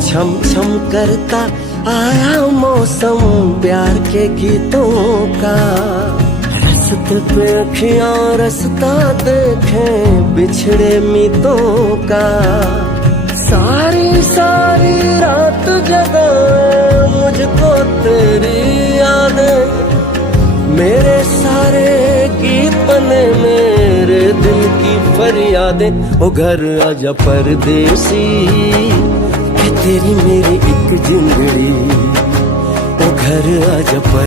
छम छम करता आया मौसम प्यार के गीतों का। रस्ते पे अखियां रास्ता देखें बिछड़े मीतों का। सारी सारी रात जगाए मुझको तेरी यादें, मेरे सारे गीत बने मेरे दिल की फरियादें। ओ घर आजा परदेसी है तेरी मेरी एक जिंदड़ी, ओ घर आजा